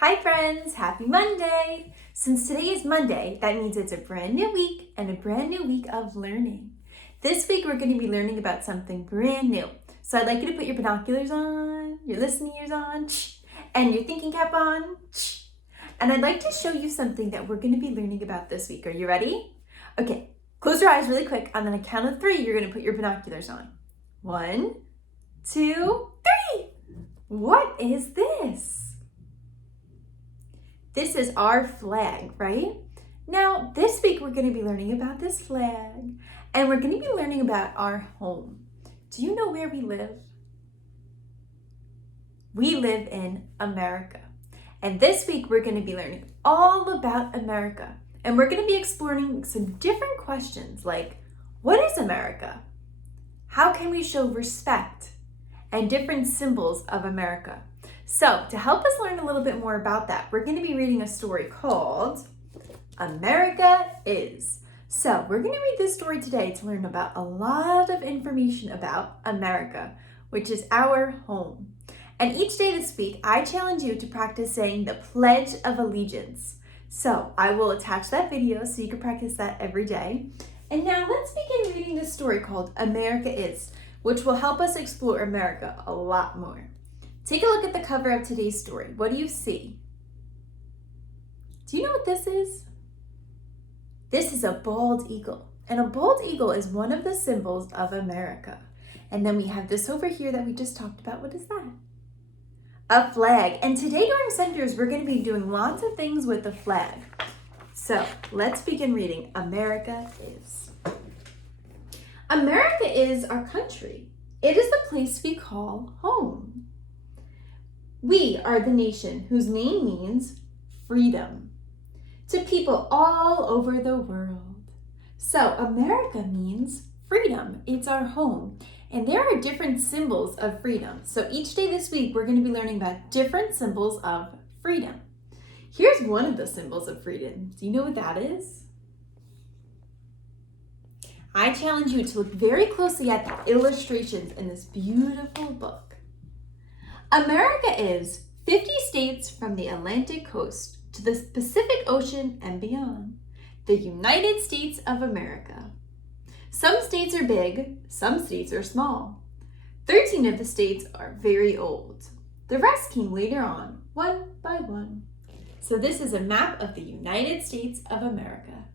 Hi friends, happy Monday! Since today is Monday, that means it's a brand new week and a brand new week of learning. This week we're going to be learning about something brand new. So I'd like you to put your binoculars on, your listening ears on, and your thinking cap on. And I'd like to show you something that we're going to be learning about this week. Are you ready? Okay, close your eyes really quick. On the count of 3, you're going to put your binoculars on. 1, 2, 3! What is this? This is our flag, right? Now, this week we're going to be learning about this flag, and we're going to be learning about our home. Do you know where we live? We live in America. And this week we're going to be learning all about America. And we're going to be exploring some different questions like, what is America? How can we show respect? And different symbols of America. So, to help us learn a little bit more about that, we're going to be reading a story called America Is. So, we're going to read this story today to learn about a lot of information about America, which is our home. And each day this week, I challenge you to practice saying the Pledge of Allegiance. So, I will attach that video so you can practice that every day. And now, let's begin reading this story called America Is, which will help us explore America a lot more. Take a look at the cover of today's story. What do you see? Do you know what this is? This is a bald eagle. And a bald eagle is one of the symbols of America. And then we have this over here that we just talked about. What is that? A flag. And today during Centers, we're going to be doing lots of things with the flag. So let's begin reading America Is. America is our country. It is the place we call home. We are the nation whose name means freedom to people all over the world. So America means freedom. It's our home. And there are different symbols of freedom. So each day this week, we're going to be learning about different symbols of freedom. Here's one of the symbols of freedom. Do you know what that is? I challenge you to look very closely at the illustrations in this beautiful book. America is 50 states from the Atlantic coast to the Pacific Ocean and beyond. The United States of America. Some states are big, some states are small. 13 of the states are very old. The rest came later on, one by one. So this is a map of the United States of America.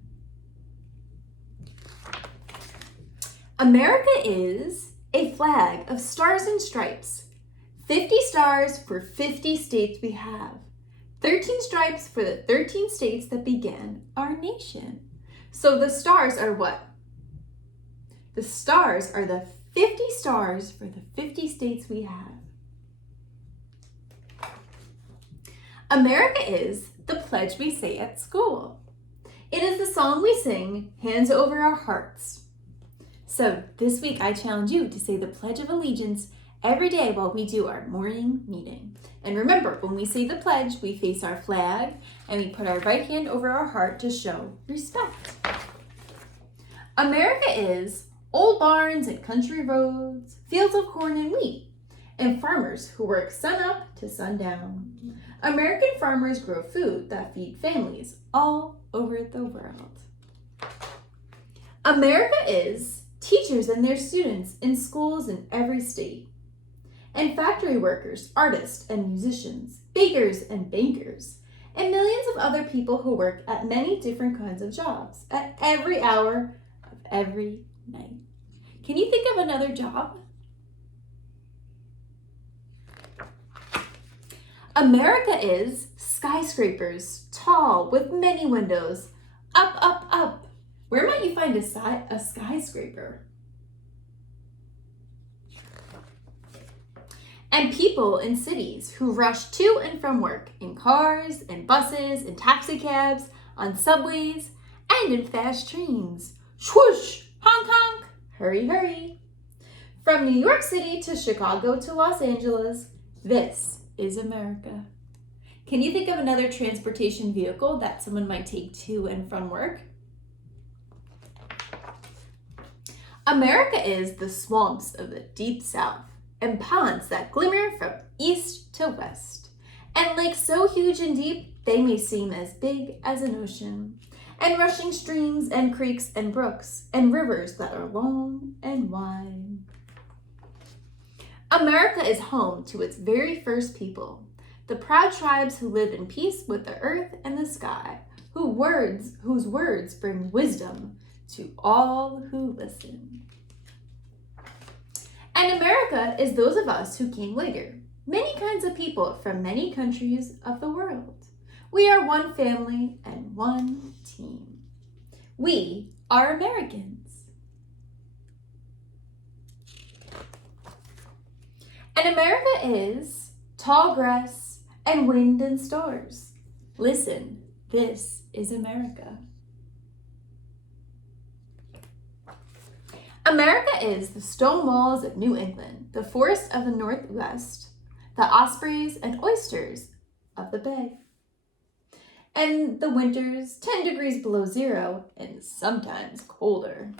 America is a flag of stars and stripes. 50 stars for 50 states we have. 13 stripes for the 13 states that began our nation. So the stars are what? The stars are the 50 stars for the 50 states we have. America is the pledge we say at school. It is the song we sing, hands over our hearts. So this week I challenge you to say the Pledge of Allegiance every day while we do our morning meeting. And remember, when we say the pledge, we face our flag and we put our right hand over our heart to show respect. America is old barns and country roads, fields of corn and wheat, and farmers who work sun up to sundown. American farmers grow food that feed families all over the world. America is teachers and their students in schools in every state, and factory workers, artists and musicians, bakers and bankers, and millions of other people who work at many different kinds of jobs at every hour of every night. Can you think of another job? America is skyscrapers, tall with many windows, up, up, up. Where might you find a skyscraper? And people in cities who rush to and from work in cars and buses and taxi cabs, on subways, and in fast trains. Swoosh, honk, honk, hurry, hurry. From New York City to Chicago to Los Angeles, this is America. Can you think of another transportation vehicle that someone might take to and from work? America is the swamps of the deep south and ponds that glimmer from east to west, And lakes so huge and deep, they may seem as big as an ocean. And rushing streams and creeks and brooks and rivers that are long and wide. America is home to its very first people, the proud tribes who live in peace with the earth and the sky, whose words bring wisdom to all who listen. And America is those of us who came later, many kinds of people from many countries of the world. We are one family and one team. We are Americans. And America is tall grass and wind and stars. Listen, this is America. America is the stone walls of New England, the forests of the Northwest, the ospreys and oysters of the Bay, and the winters 10 degrees below zero and sometimes colder.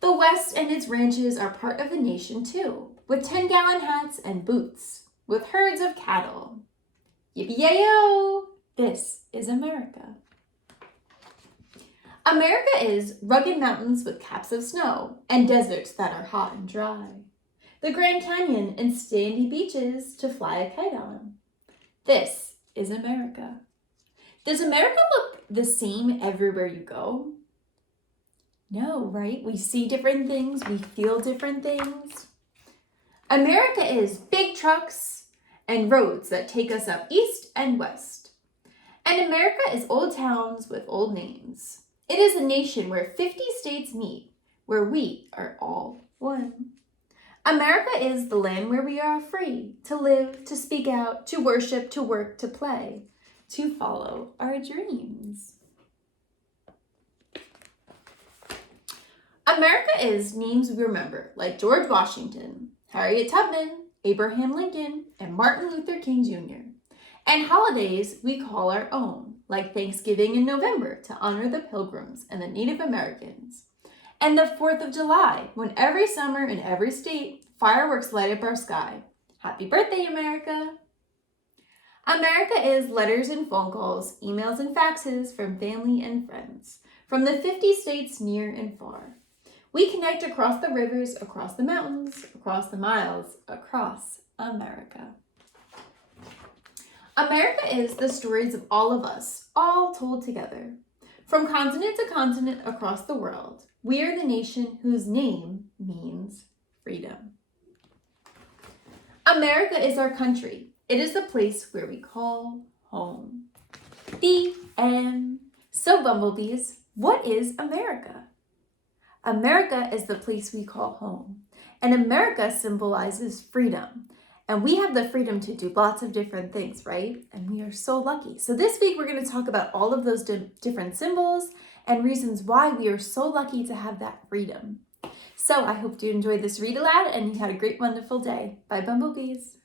The West and its ranches are part of the nation too, with 10-gallon hats and boots, with herds of cattle. Yippee-yay-yo! This is America. America is rugged mountains with caps of snow and deserts that are hot and dry. The Grand Canyon and sandy beaches to fly a kite on. This is America. Does America look the same everywhere you go? No, right? We see different things, we feel different things. America is big trucks and roads that take us up east and west. And America is old towns with old names. It is a nation where 50 states meet, where we are all one. America is the land where we are free to live, to speak out, to worship, to work, to play, to follow our dreams. America is names we remember, like George Washington, Harriet Tubman, Abraham Lincoln, and Martin Luther King Jr. And holidays we call our own, like Thanksgiving in November to honor the Pilgrims and the Native Americans. And the 4th of July, when every summer in every state, fireworks light up our sky. Happy birthday, America! America is letters and phone calls, emails and faxes from family and friends, from the 50 states near and far. We connect across the rivers, across the mountains, across the miles, across America. America is the stories of all of us, all told together. From continent to continent across the world, we are the nation whose name means freedom. America is our country. It is the place where we call home. The end. So, bumblebees, what is America? America is the place we call home. And America symbolizes freedom. And we have the freedom to do lots of different things, right? And we are so lucky. So this week, we're going to talk about all of those different symbols and reasons why we are so lucky to have that freedom. So I hope you enjoyed this read aloud and you had a great, wonderful day. Bye, bumblebees.